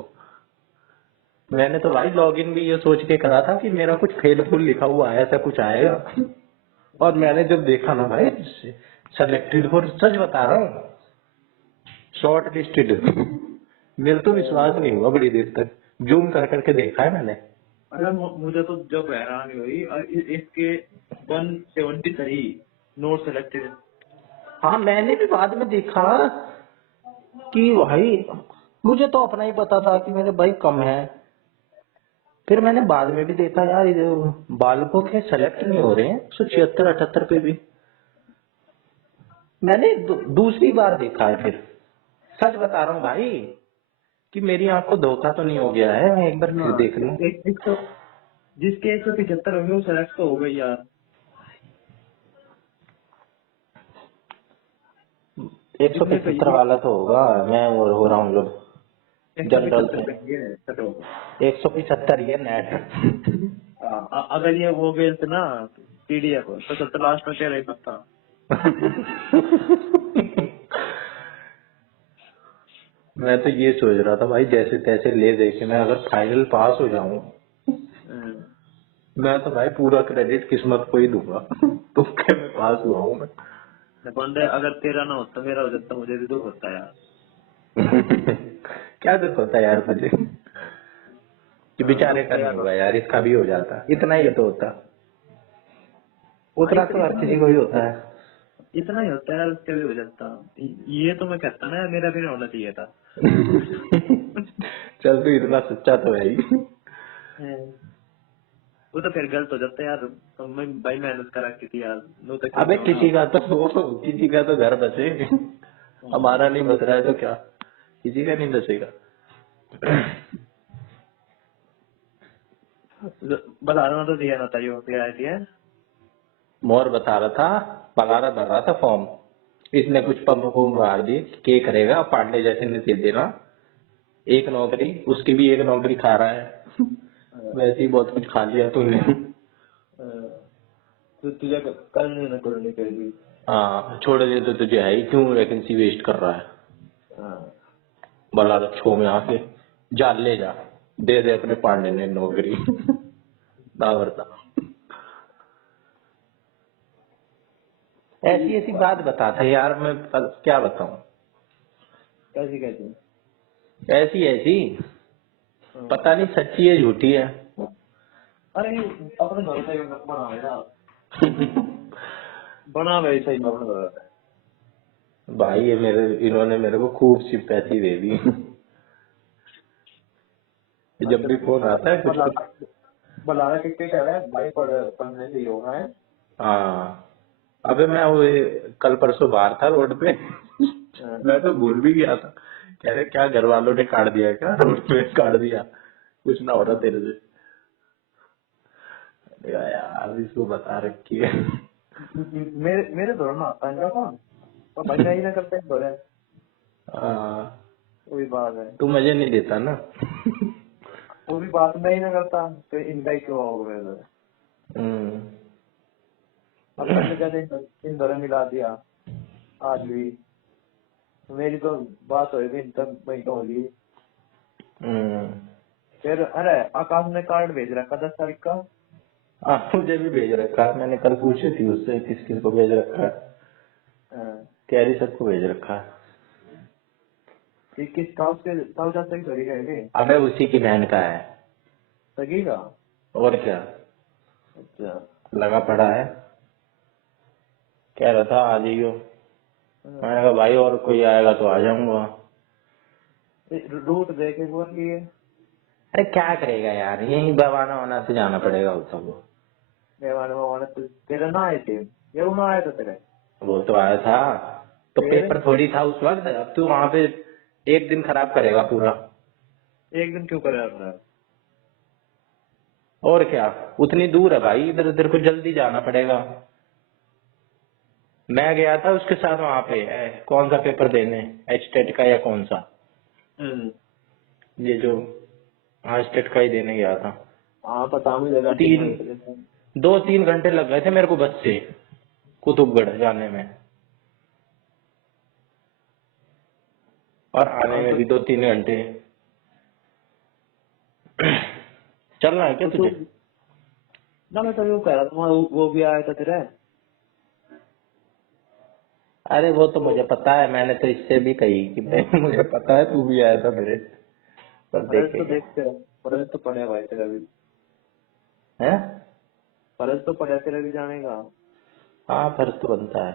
मैंने तो भाई लॉगिन भी ये सोच के करा था कि मेरा कुछ फेल फुल लिखा हुआ है, ऐसा कुछ आएगा। और मैंने जब देखा ना भाई सेलेक्टेड फॉर, सच बता रहा हूँ, शॉर्ट लिस्टेड, मेरे तो विश्वास नहीं हुआ बड़ी देर तक। जूम कर करके देखा है मैंने। अगर मुझे तो जब हैरानी हुई इसके 173 नोट सेलेक्टेड। हाँ मैंने भी बाद में देखा कि भाई मुझे तो अपना ही पता था कि मेरे भाई कम है। फिर मैंने बाद में भी देखा यार ये बालकों के सेलेक्ट नहीं हो रहे हैं 176 78 पे भी। मैंने दूसरी बार देखा है फिर। सच बता रहा हूँ भाई कि मेरी आंख को धोखा तो नहीं हो गया है, मैं एक बार फिर देख लूं। एक तो जिसके 175 होंगे वो सेलेक्ट तो हो गई यार। 175 वाला तो होगा, मैं हो रहा हूँ जब जनरल से 175 ये नेट। अगर ये वो गए थे ना पीडीएफ तो सबसे लास्ट में तेरा ही पता। मैं तो ये सोच रहा था भाई जैसे तैसे ले दे के मैं अगर फाइनल पास हो जाऊं मैं तो भाई पूरा क्रेडिट किस्मत को ही दूंगा। तो क्या मैं पास हुआ हूँ मैं। बंदे अगर तेरा ना होता मेरा हो जाता मुझे भी दुख होता यार। क्या दुख होता है यार मुझे कि बेचारे का नहीं हुआ यार, इसका भी हो जाता, इतना ही तो होता। उतना तो हर किसी को ही होता है। इतना ही होता है यार, उसके भी हो जाता। ये तो मैं कहता ना मेरा भी होना चाहिए था। चल तू इतना सच्चा तो है ही। वो तो फिर गलत हो जाता है यार। तो मैं भाई मेहनत करा की थी यार। अबे किसी का तो घर बचे, हमारा नहीं बच रहा है तो क्या, किसी का नहीं बचेगा। बताना तो दिया ना था यो दिया। मोर बता रहा था, पलारा भर रहा था फॉर्म, इसने कुछ पंप फॉर्म मार दी, के करेगा पांडे जैसे ने दे देना एक नौकरी, उसकी भी एक नौकरी खा रहा है। वैसे ही बहुत कुछ खा लिया तूने। तो तुझे करनी ना करनी चाहिए। हाँ छोड़ दे तो तुझे है ही क्यों वैकेंसी वेस्ट कर रहा है। भला रक्षों में आके जा ले जा, दे दे अपने पांडे ने नौकरी। दावरता ऐसी ऐसी बात बताता है यार, मैं क्या बताऊं। कैसी कैसी ऐसी ऐसी पता नहीं सच्ची है झूठी है। अरे अपने घर से बना बना वैसे ही अपने घर से। भाई ये इन्होंने मेरे को खूब सिंपैथी दे दी। जब भी फोन आता है कुछ बलारा कितने कह रहा है भाई पढ़ने से ही होगा है। हाँ अबे मैं वो कल परसों बाहर था रोड पे। मैं तो भूल भी गया था, कह रहे क्या घर वालों ने काट दिया क्या, रोड पे काट दिया, कुछ ना हो रहा तेरे से। यार इसको बता रखी है। मेरे दौर में आता है कौन तो भाई नहीं ना करते दौर है। वही बात है, तू मजे नहीं देता ना। वो भी बात नहीं ना करता तो इनका ही क्यों होगा मेरे। अब मैंने जैसे इन दौरे मिला दिया आज भी मेरी तो बात हो गई इन तक वही तो होगी। फिर अरे आकाश ने कार्ड भेज रखा 10 तारीख का। मुझे भी भेज रखा है, मैंने कल पूछी थी उससे किस किस को भेज रखा है, कह रही सबको भेज रखा है। किस काउस के काउस जाते सगी है। अबे उसी की बहन का है। सगी का और क्या, अच्छा लगा पड़ा है, कह रहा था आ जाइयो। मैंने कहा भाई और कोई आएगा तो आ जाऊंगा। रूट देखे बोल की है। अरे क्या करेगा यार, यही बवाना वाना से जाना पड़ेगा उसको। मेहमान तेरे ना आए थे ये ना आया था तेरे। वो तो आया था तो पेपर थोड़ी था उस वक्त, अब तू वहां पे एक दिन खराब करेगा पूरा। एक दिन क्यों करा आपने? और क्या, उतनी दूर है भाई, इधर उधर को जल्दी जाना पड़ेगा। मैं गया था उसके साथ वहां पे कौन सा पेपर देने, एचटेट का या कौन सा, ये जो, हाँ एचटेट का ही देने गया था। हाँ पता मुझे लगा। 2-3 घंटे लग गए थे मेरे को बस से कुतुबगढ़ जाने में, और आने हाँ में तो भी 2-3 घंटे। चलना है क्या तुझे? ना मैं तो यूँ कह रहा था, वो भी आया था तेरा। अरे वो तो मुझे पता है, मैंने तो इससे भी कही कि मुझे पता है तू भी आया था मेरे, पर फर्ज तो देखेंगे। देखते रहो, फर्ज तो पड़े भाई तेरा भी, हैं? फर्ज तो पड़ा तेरा भी जाने का। हाँ फर्ज तो बनता है।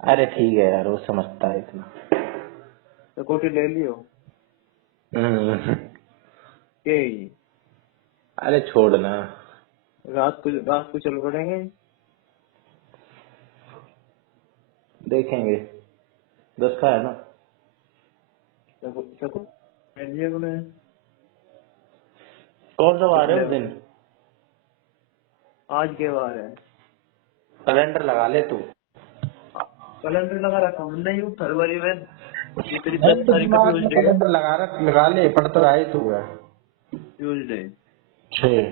अरे ठीक है यार, वो समझता है इतना। तो कोटी ले लियो हम्म। के अरे छोड़ ना। रात को चल पड़ेंगे। देखेंगे, 10 का है ना। चको ले लिया तूने। कौन सा वार है कितने उस दिन? आज के बार है? कैलेंडर लगा ले तू। कैलेंडर लगा रखा हूँ नहीं, वो फरवरी में, ये तेरी अरे 10 तो तारीख का दिमाग में ट्यूसडे है। कैलेंडर लगा ले, पढ़ तो रहा है तू है। ट्यूसडे 6।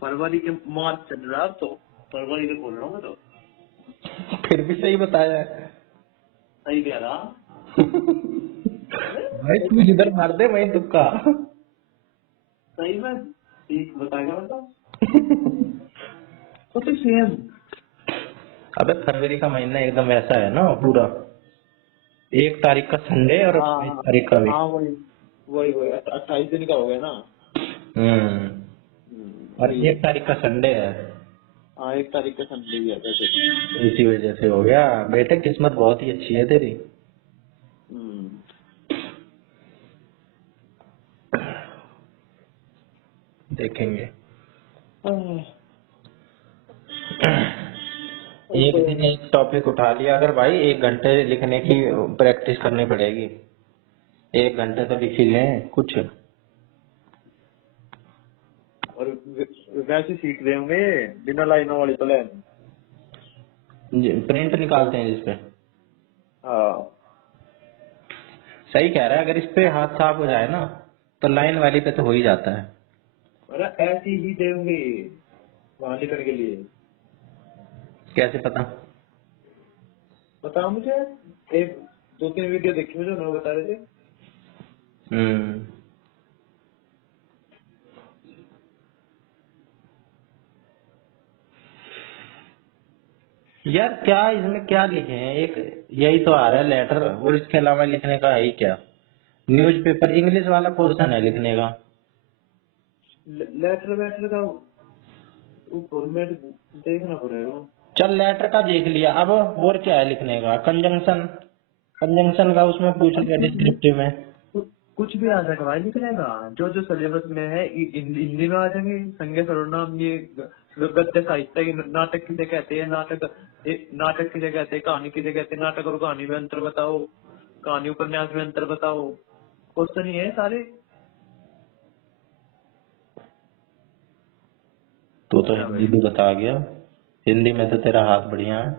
फरवरी के मार्च चल रहा है अब तो, फरवरी में बोल रहा हूँ मैं तो। फिर भी सही बताया है। सही कह रहा। भाई तू जिधर मार दे वहीं तुक्का। सही में ठीक बताएगा मतलब, तो सेम। अबे फरवरी का महीना एकदम वैसा है ना पूरा, 1 तारीख का संडे और हाँ 22 तारीख का भी। हाँ वही वही वही 28 दिन का हो गया ना। और वही है। 1 तारीख का संडे है, हाँ 1 तारीख का संडे भी आता है फिर। इसी वजह से हो गया। बेटे किस्मत बहुत ही अच्छी है तेरी। हम्म, देखेंगे। हाँ, एक दिन एक टॉपिक उठा लिया अगर भाई, 1 घंटे लिखने की प्रैक्टिस करनी पड़ेगी। 1 घंटे तो लिख ही लें कुछ। और वैसे सीख रहे होंगे बिना लाइनों वाली प्लान। प्रिंट निकालते हैं जिसपे। हाँ सही कह रहा है, अगर इस पे हाथ साफ हो जाए ना तो लाइन वाली पे तो हो ही जाता है। अरे ऐसे ही देंगे वहां लिखने के लिए। कैसे पता? बता मुझे, एक 2-3 वीडियो देखी मुझे, उन्होंने बता रहे थे। हम्म। यार क्या इसमें क्या लिखे हैं, एक यही तो आ रहा है लेटर, और इसके अलावा लिखने का है ही क्या? न्यूज़पेपर इंग्लिश वाला पोर्शन है लिखने का। लेटर वेटर का वो फॉर्मेट देखना पड़ेगा। चल लेटर का देख लिया, अब और क्या है लिखने का? कंजंक्शन, कंजंक्शन का उसमें पूछ लिया डिस्क्रिप्टिव में। कुछ भी आ जाएगा भाई लिखने का, जो जो सिलेबस में है हिंदी में आ जाएंगे। संज्ञा सर्वनाम, ये गद्य साहित्य, ये नाटक किसे कहते हैं, नाटक किसे कहते हैं, कहानी किसे कहते हैं, नाटक और कहानी में अंतर बताओ, कहानी उपन्यास में अंतर बताओ। क्वेश्चन ही है सारे। तू तो क्या हिंदी भाई, भी बता गया, हिंदी में तो तेरा हाथ बढ़िया है।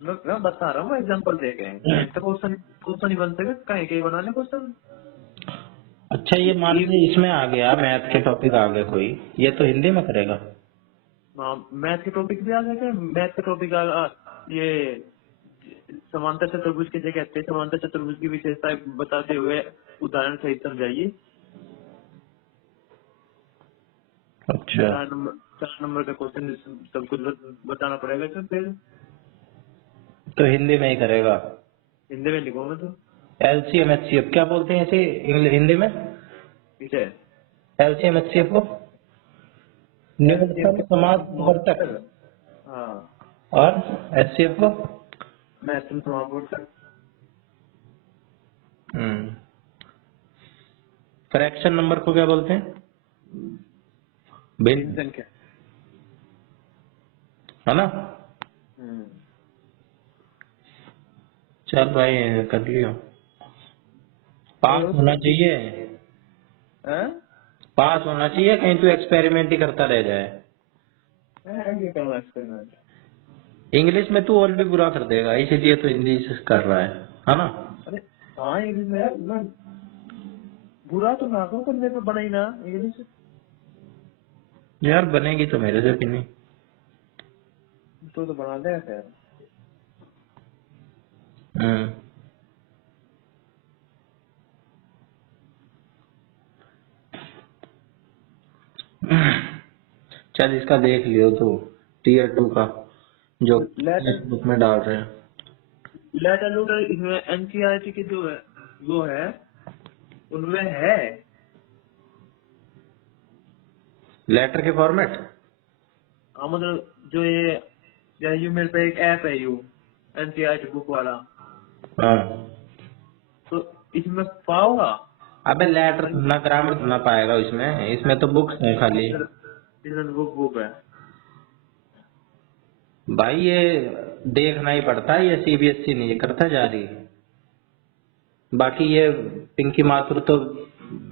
मैं बता रहा हूँ एग्जाम्पल दे के, तो क्वेश्चन क्वेश्चन ही बनते हैं, कहीं कहीं बनाने क्वेश्चन। अच्छा ये मान लीजिए इसमें आ गया, मैथ के टॉपिक आ गए कोई, ये तो हिंदी में करेगा? मैथ के टॉपिक भी आ गए थे। मैथ के टॉपिक ये समांतर चतुर्भुज किसे कहते हैं, समांतर चतुर्भुज की विशेषताएं बताते हुए उदाहरण सहित समझाइए। अच्छा 4 नंबर का क्वेश्चन, सब कुछ बताना पड़ेगा इसमें। फिर तो हिंदी में ही करेगा। हिंदी में लिखूंगा तो। एलसीएम एचसीएफ क्या बोलते हैं इसे हिंदी में? ठीक है। एलसीएम एचसीएफ को एलसीएम न्यूनतम के समापवर्तक, हाँ, और एचसीएफ को महत्तम समापवर्तक, फ्रैक्शन नंबर को क्या बोलते हैं? भिन्न, संख्या। है ना? चल भाई कर लियो, पास होना चाहिए, हैं? पास होना चाहिए, कहीं तू एक्सपेरिमेंट ही करता रह जाए। ये क्या एक्सपेरिमेंट? इंग्लिश में तू और भी बुरा कर देगा, इसीलिए तो इंग्लिश कर रहा है ना। अरे हाँ, इंग्लिश में मैं बुरा तो ना करूँ, पर मेरे को बना ही ना इंग्लिश। यार बनेगी तो मेरे से भी नहीं। तो बना दे खैर। हम्म। चल इसका देख लियो तो, टीयर 2 का जो लेटर बुक में डाल रहे हैं। लेटर लूटर इसमें एनसीईआरटी के जो है वो है, उनमें है। लेटर के फॉर्मेट। हाँ मतलब जो ये यू मेरे पे एक ऐप है, यू एनसीईआरटी बुक वाला, हाँ। तो इसमें पाओगा। अबे लेटर ना, ग्रामर ना पाएगा इसमें, इसमें तो बुक्स है खाली। इसमें बुक बुक है। भाई ये देखना ही पड़ता है, ये सीबीएसई नहीं ये करता जा रही। बाकी ये पिंकी माथुर तो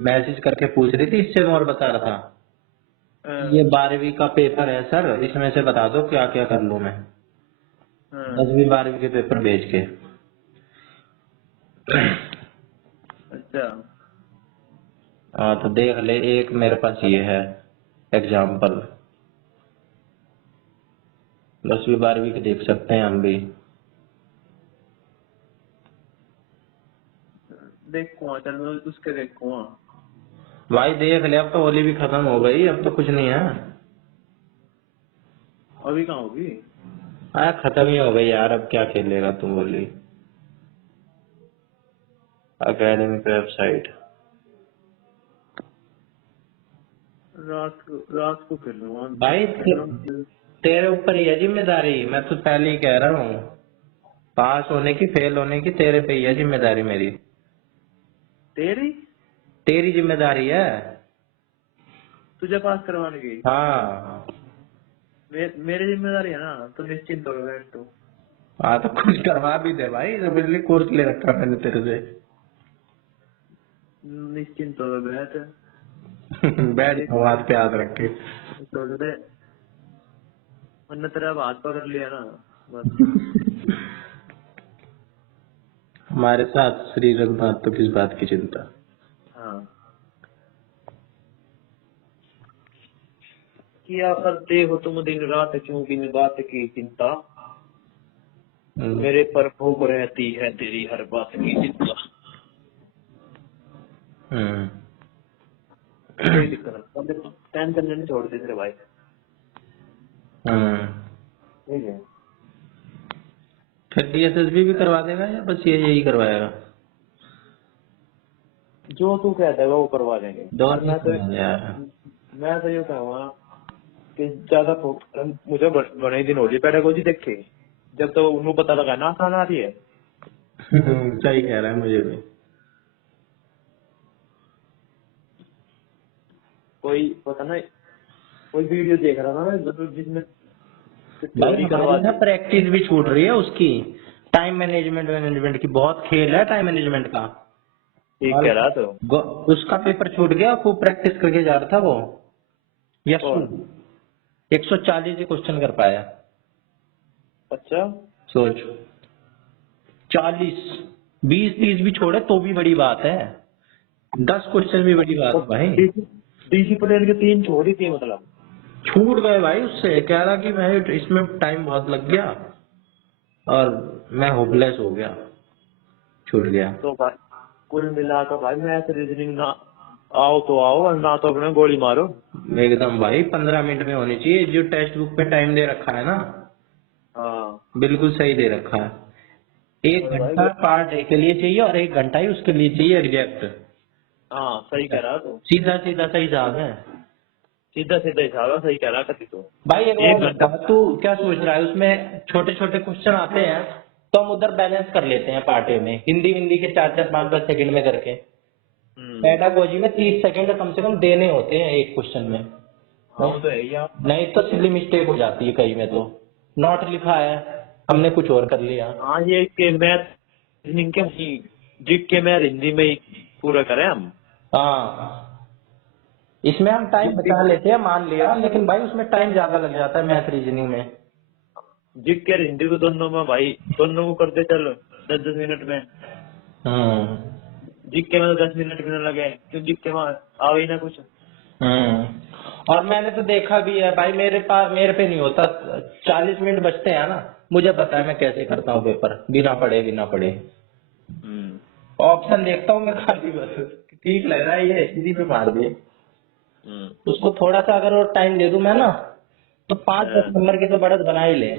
मैसेज करके पूछ रही थी, इससे और बता रहा था ये 12वीं का पेपर है सर, इसमें से बता दो क्या क्या कर लूं मैं। 10वीं 12वीं के पेपर भेज के। अच्छा हाँ तो देख ले, एक मेरे पास ये है एग्जाम्पल, 10वीं 12वीं के देख सकते हैं हम भी। देखूंगा, चल मैं उसके देखूंगा। भाई देख ले, अब तो होली भी खत्म हो गई, अब तो कुछ नहीं है। अभी कहाँ होगी? खत्म ही हो गई यार, अब क्या खेलेगा तू होली। Academic website. रात को खेलूंगा। भाई तेरे ऊपर ही है जिम्मेदारी, मैं तो पहले ही कह रहा हूँ, पास होने की फेल होने की तेरे पे ही है जिम्मेदारी मेरी। तेरी तेरी जिम्मेदारी है। तुझे पास करवाने की हाँ। मेरी जिम्मेदारी है ना, तो निश्चिंत हो बैठ तू। हाँ तो कुछ करवा भी दे भाई, तो बिजली कोर्स ले रखा मैंने तेरे से। निश्चिंत हो बैठ। बैठ हाथ पे हाथ रख के। तो दे, वरना तेरा अब हाथ पकड़ लिया ना, बस। हमारे साथ श्री रघुनाथ, तो किस बात की चिंता। हाँ, किया करते हो तुम दिन रात, क्यों बिन बात की चिंता, मेरे पर भूख रहती है तेरी हर बात की चिंता। कोई दिक्कत नहीं, टेंशन नहीं छोड़ते तेरे भाई। ठीक है, फिर डीएसएसबी भी करवा देगा या बस ये यही करवाएगा? जो तू कहता है वो करवा देंगे। और दोनों यार। मैं तो ये कहूँगा कि ज्यादा मुझे बड़े दिन हो गए पेडागोजी देखे, जब तो उन्हें पता लगा ना आसान आ रही है। सही कह रहा है, मुझे भी। कोई पता नहीं, कोई वीडियो देख रहा था ना जिसमें भाई थ्योरी करवा हमारी ना दी। प्रैक्टिस भी छूट रही है उसकी, टाइम मैनेजमेंट मैनेजमेंट की बहुत खेल है, टाइम मैनेजमेंट का। ठीक और कह रहा तो। उसका पेपर छूट गया, खूब प्रैक्टिस करके जा रहा था वो। यस, और 140 ही क्वेश्चन कर पाया। अच्छा, सोच, 40, 20 30 भी छोड़े तो भी बड़ी बात है, 10 क्वेश्चन भी बड़ी बात है भाई। डिसिप्लिन के 3 छोड़ी थी मतलब। छूट गए भाई उससे, कह रहा कि मैं इसमें टाइम बहुत लग गया और मैं होपलेस हो गया, छूट गया। तो भाई कुल मिला कर भाई मैथ रीजनिंग ना आओ तो आओ, और ना तो अपने गोली मारो। एकदम भाई 15 मिनट में होनी चाहिए, जो टेक्स्ट बुक पे टाइम दे रखा है ना, हाँ बिल्कुल सही दे रखा है। 1 घंटा भाई, पार्ट ए के लिए चाहिए और 1 घंटा ही उसके लिए चाहिए एग्जैक्ट। हाँ सही कह रहा तो। सीधा सीधा सही हिसाब है सीधा सीधा हिसाब है, सही कह रहा कभी तो। भाई। एक एक बात घंटा बता, तू क्या सोच रहा है, उसमें छोटे छोटे क्वेश्चन आते हैं तो हम उधर बैलेंस कर लेते हैं पार्ट ए में, हिंदी हिंदी के 4 4 5 5 सेकंड में करके। पेडागोजी में 30 सेकंड कम से कम देने होते हैं एक क्वेश्चन में। हाँ वो तो है ही। आप नहीं तो सिली मिस्टेक हो जाती है कई में, तो नोट लिखा है हमने कुछ और कर लिया। हाँ, ये कि मैथ रीजनिंग के वही जीके में हिंदी में ही पूरा करें हम। हाँ, इसमें हम टाइम बचा लेते हैं मान लिया, लेकिन भाई उसमें टाइम ज्यादा लग जाता है मैथ रीजनिंग में। जीके और हिंदी को दोनों में भाई, दोनों को करते चल 10-10 मिनट में। हम्म। जीके में तो 10 मिनट भी न लगे, क्यों जीके में आवे ही ना कुछ। और मैंने तो देखा भी है भाई, मेरे पे नहीं होता, 40 मिनट बचते हैं ना, मुझे पता है मैं कैसे करता हूँ पेपर, बिना पढ़े ऑप्शन देखता हूँ मैं खाली, बस ठीक लग रहा है ये इसी पे मार दिए। उसको थोड़ा सा अगर और टाइम दे दूं मैं ना, तो 5-10 नंबर की तो बढ़त बना ही ले।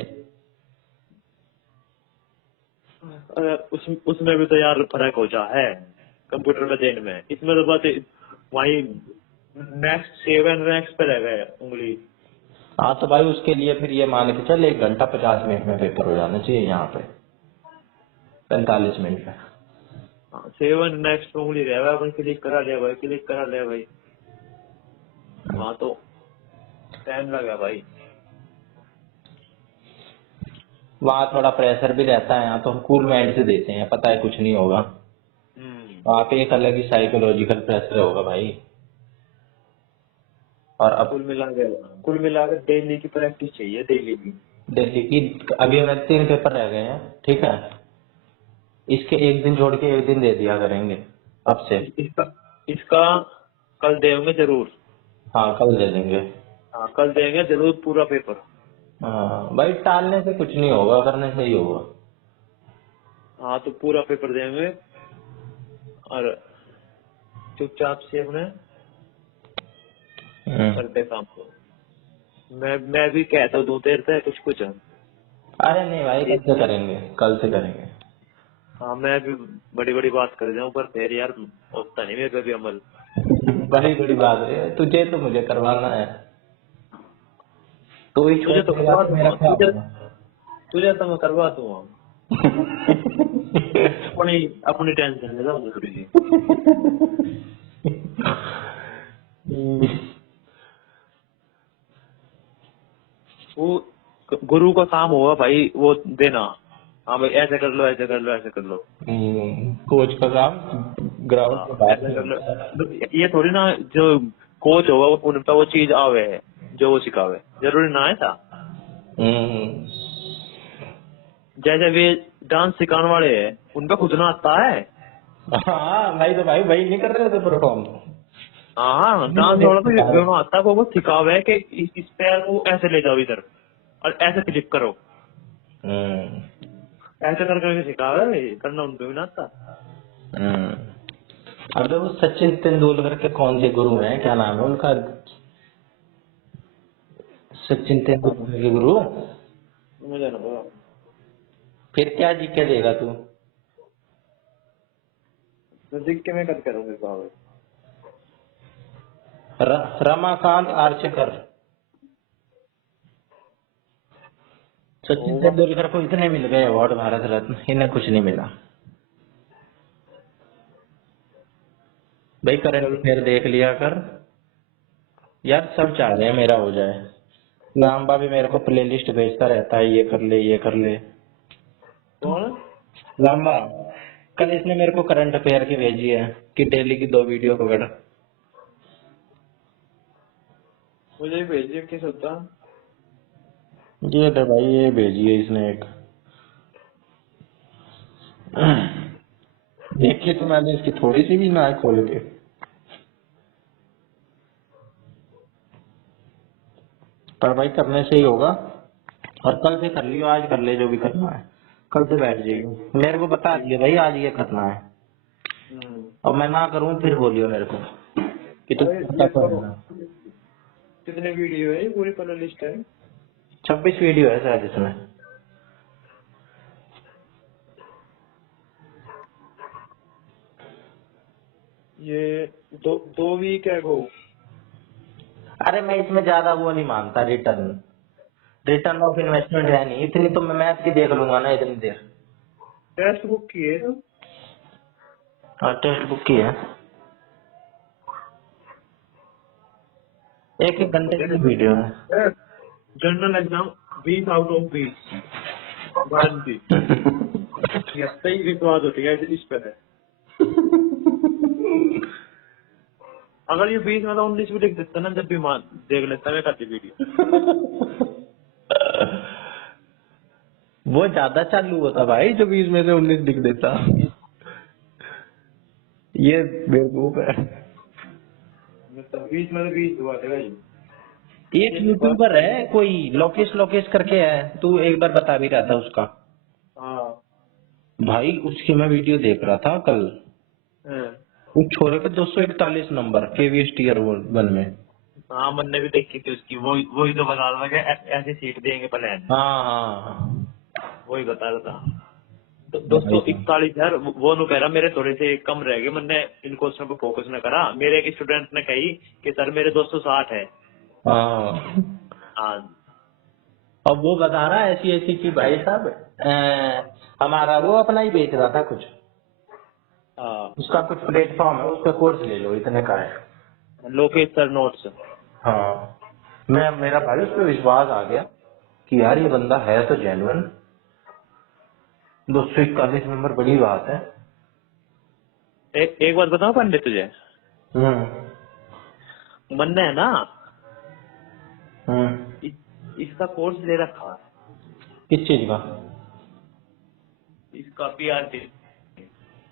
उसमें भी तो यार फर्क हो जा है कंप्यूटर में देने में, इसमें तो बात वही नेक्स्ट 7 नेक्स्ट पे रह गए उंगली। हाँ तो भाई उसके लिए फिर ये मान के चल 1 घंटा 50 मिनट में पेपर हो जाना चाहिए, यहाँ पे 45 मिनट में। 7 नेक्स्ट पे उंगली रह गया, अपन क्लिक करा लिया भाई, क्लिक करा लिया भाई, हाँ तो टाइम लगा भाई। वहाँ थोड़ा प्रेशर भी रहता है, यहाँ तो हम कूल माइंड से देते हैं, पता है कुछ नहीं होगा। वहाँ पे एक अलग ही साइकोलॉजिकल प्रेशर होगा भाई। और अब कुल मिला के डेली की प्रैक्टिस चाहिए, डेली की। दिल्ली की अभी हमें 3 पेपर रह गए हैं, ठीक है, इसके एक दिन छोड़ के एक दिन दे दिया करेंगे अब से। इसका कल देंगे जरूर। हाँ कल दे देंगे। हाँ कल देंगे जरूर पूरा पेपर। हाँ भाई टालने से कुछ नहीं होगा, करने से ही होगा। हाँ तो पूरा पेपर देंगे और चुपचाप से अपने करते काम को। मैं भी कहता हूँ देर से कुछ। अरे नहीं भाई, कल से करेंगे, कल से करेंगे। हाँ मैं भी बड़ी बड़ी बात कर जाऊँ, पर फिर यार होता नहीं मेरे पे भी अमल। बड़ी बड़ी बात है, तुझे तो मुझे करवाना है, तो ही तुझे तो छोड़ करवा मेरा दूंगा, क्या होगा। तुझे तो मैं करवा दूंगा। अपनी अपनी टेंशन ले जाओ थोड़ी सी। वो गुरु का काम होगा भाई, वो देना, हाँ भाई ऐसे कर लो, ऐसे कर लो, ऐसे कर लो। कोच का काम ग्राउंड हाँ के बाहर ऐसे में कर लो। होता है। तो ये थोड़ी ना जो कोच होगा उन पर वो चीज आवे है जो वो सिखावे, जरूरी ना है था। जैसे वे डांस सिखाने वाले हैं, उनका खुद ना आता है। हाँ भाई, तो भाई वही नहीं कर रहे थे परफॉर्म। हाँ डांस वाला तो जो आता है वो सिखावे है कि इस पैर को ऐसे ले जाओ इधर और ऐसे क्लिक करो, ऐसे कर करके सिखावे, करना उनको भी ना आता। अबे वो सचिन तेंदुलकर के कौन से गुरु हैं, क्या नाम है उनका? सचिन तेंदुलकर के गुरु। मुझे ना पता। फिर क्या जी के देगा तू? तो दिख के मैं करके रहूंगी साहब। रमाकांत आर्चकर। सचिन तेंदुलकर को इतने मिल गए अवार्ड भारत रत्न, इन्हें कुछ नहीं मिला भाई। करंट अफेयर देख लिया कर यार, सब चाह रहे हैं मेरा हो जाए। लांबा भी मेरे को प्लेलिस्ट भेजता रहता है, ये कर ले ये कर ले। कौन? लांबा कल इसने मेरे को करंट अफेयर की भेजी है कि डेली की 2 वीडियो पकड़। मुझे भी भेजिए, किस होता। ये तो भाई ये भेजी है इसने एक, देखी तो मैंने इसकी थोड़ी सी भी ना खोल के। पर भाई करने से ही होगा, और कल से कर लियो, आज कर ले जो भी करना है, कल से बैठ जाएगी। मेरे को बता दिए भाई आज ये करना है, और मैं ना करूँ फिर बोलियो मेरे को कि तू करता कौन है। कितने वीडियो है? पूरी प्ले लिस्ट है 26 वीडियो है शायद इसमें। ये। दो वीक है वो। अरे मैं इसमें ज्यादा वो नहीं मानता, रिटर्न ऑफ इन्वेस्टमेंट है नहीं इतनी, तो मैं मैथ की देख लूंगा ना इतनी देर। टेस्ट बुक की है तो। हाँ टेक्स्ट बुक की है, 1-1 घंटे की वीडियो है। General exam 20 out of 20 guarantee. ये सही विश्वास होती है इस पे है। अगर ये 20 में तो 19 भी लिख देता ना, जब भी मान देख लेता मैं करती वीडियो। वो ज्यादा चालू होता भाई जो 20 में से 19 लिख देता। ये बेवकूफ है। 20 में तो 20 हुआ था भाई। एक यूट्यूबर है कोई लोकेश लोकेश करके है, तू एक बार बता भी रहा था उसका। हाँ भाई उसकी मैं वीडियो देख रहा था कल। हाँ। उस छोरे पे 241 नंबर केवीएस टीयर 1 में। हाँ मैंने भी देखी थी उसकी, वही तो बता रहा था कि ऐसे सीट देंगे प्लान, हाँ हाँ वही बता रहा था। तो भाई 241 यार, वो नु कह रहा मेरे थोड़े से कम रह गए, मैंने इन क्वेश्चन पे फोकस न करा। मेरे एक स्टूडेंट ने कही कि सर मेरे 260 है। हाँ। हाँ अब वो बता रहा है ऐसी ऐसी कि भाई साहब हमारा वो अपना ही बेच रहा था कुछ, हाँ। उसका कुछ प्लेटफॉर्म है, उस पर कोर्स ले लो इतने का है। Lokesh sir notes. हाँ मेरा भाई उस पर विश्वास आ गया कि यार ये बंदा है तो जेन्युइन। 241 नंबर बड़ी बात है। एक बात बताओ पंडित तुझे, हम्म मन है ना हम्म। इसका कोर्स ले रखा है, किस चीज का? इसका पीआरटी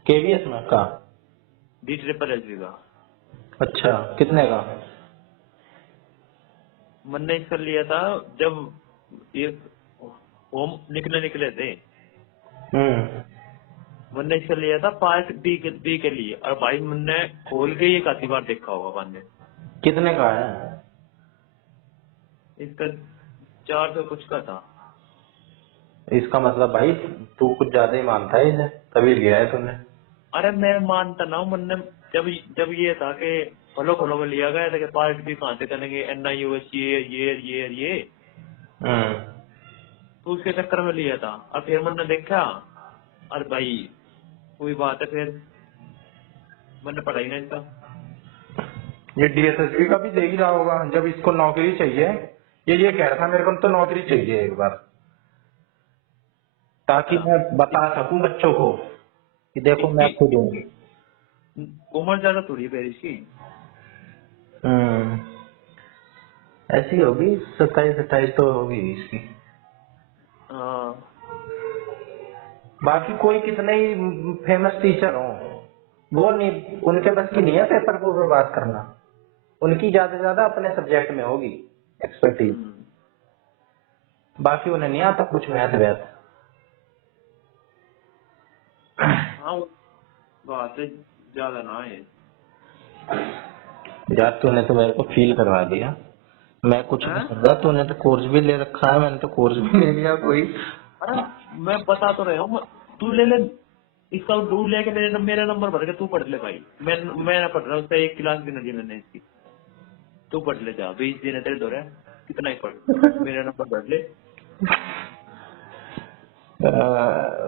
केवीएस में का? D SSS का। अच्छा कितने का? मैंने इसका लिया था जब ये होम निकले थे। हम्म। मैंने इसका लिया था पार्ट बी के लिए, और भाई मैंने खोल के ये काफी बार देखा होगा मैंने। कितने का है? इसका 400 कुछ का था। इसका मतलब भाई तू कुछ ज्यादा ही मानता है इसे, तभी लिया है तूने। अरे मैं मानता ना हूँ, मैंने जब ये था कि फॉलो फॉलो में लिया गया था कि पार्ट बी कहाँ से करेंगे, NIOS ये, हम्म। तो उसके चक्कर में लिया था। और फिर मैंने देखा, अरे भाई कोई बात है, फिर मैंने पढ़ा ही नहीं इसका। ये डीएसएसबी का भी देख ही रहा होगा जब इसको नौकरी चाहिए। ये कह रहा था मेरे को तो नौकरी चाहिए एक बार, ताकि अच्छा, मैं बता सकूं बच्चों को कि देखो मैं इसकी खुद हूँ। उम्र ज्यादा थोड़ी है इसकी। हम्म। ऐसी होगी 27-28 तो होगी इसकी। हाँ बाकी कोई कितने ही फेमस टीचर हो, वो नहीं, उनके बस की नहीं है पेपर को बर्बाद करना। उनकी ज्यादा से ज्यादा अपने सब्जेक्ट में होगी एक्सपर्टीज, हम्म, बाकी उन्हें नहीं आता कुछ मैथ वैथ। हाँ बात है, ज्यादा ना है। यार तूने तो मेरे को फील करवा दिया, मैं कुछ नहीं हैं? समझा। तूने तो कोर्स भी ले रखा है, मैंने तो कोर्स भी ले लिया कोई। अरे मैं बता तो रहा हूँ, तू ले ले इसका, तू लेके मेरा नंबर भर के तू पढ़ ले भाई। मैं ना पढ़ रहा हूँ, उससे एक क्लास भी नहीं दी मैंने इसकी। तू पढ़ ले जा, 20 दिन है तेरे दो रहे, कितना ही पढ़, मेरा नंबर भर ले।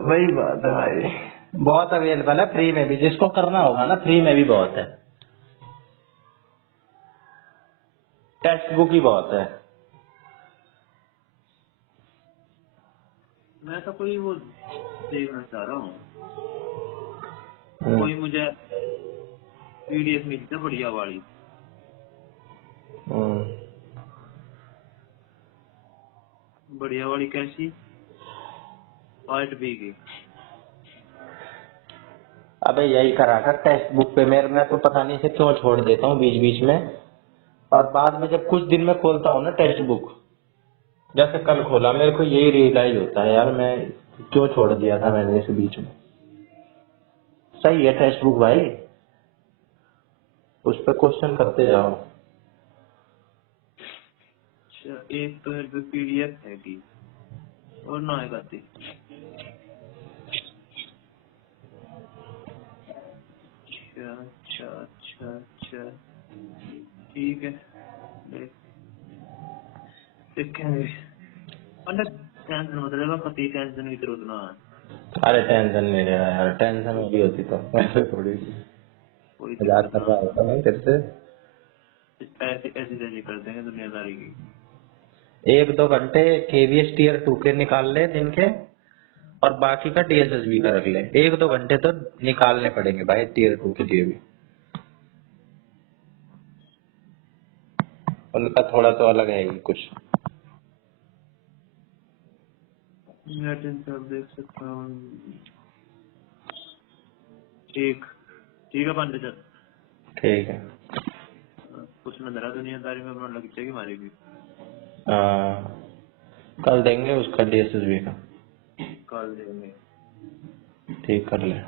वही बात है भाई, बहुत अवेलेबल है फ्री में भी, जिसको करना होगा ना फ्री में भी बहुत है। टेक्स्ट बुक ही बहुत है। मैं तो कोई वो देखना चाह रहा हूँ, हम्म, कोई मुझे PDF मिलती है बढ़िया वाली। हम्म। बढ़िया वाली कैसी? पार्ट बी की। अबे यही करा कर टेक्स्ट बुक पे। मैं तो पता नहीं से क्यों छोड़ देता हूँ बीच बीच में, और बाद में जब कुछ दिन में खोलता हूँ ना टेक्स्ट बुक, जैसे कल खोला मेरे को यही रियलाइज होता है यार मैं क्यों छोड़ दिया था मैंने इसे बीच में। सही है टेक्स्ट बुक भाई, उस पर क्वेश्चन करते जाओ। अच्छा, एक तो मेरे पे PDF है की, और ना है करती। अच्छा अच्छा अच्छा अच्छा, ठीक है, देख देखेंगे। मतलब टेंशन मत लेना, पति टेंशन की जरूरत ना है। अरे टेंशन नहीं ले रहा यार, टेंशन होगी होती तो ऐसे थोड़ी सी कोई मजाक दिक्कत कर ना रहा होता मैं तेरे से। है, ऐसे ऐसे जैसे कर देंगे दुनियादारी की। 1-2 घंटे केवीएस टीयर 2 के निकाल ले दिन के, और बाकी का टीएसएसबी का रख ले। 1-2 घंटे तो निकालने पड़ेंगे भाई टीयर 2 के लिए भी। उनका थोड़ा तो अलग है ही कुछ। नेट इंटर देख सकता हूँ। ठीक ठीक है पंडित सर। ठीक है। कुछ नजरा दुनियादारी में अपना लग जाएगी हमारी भी। हाँ, कल देंगे उसका टीएसएसबी का। कॉल देंगे। ठीक कर ले।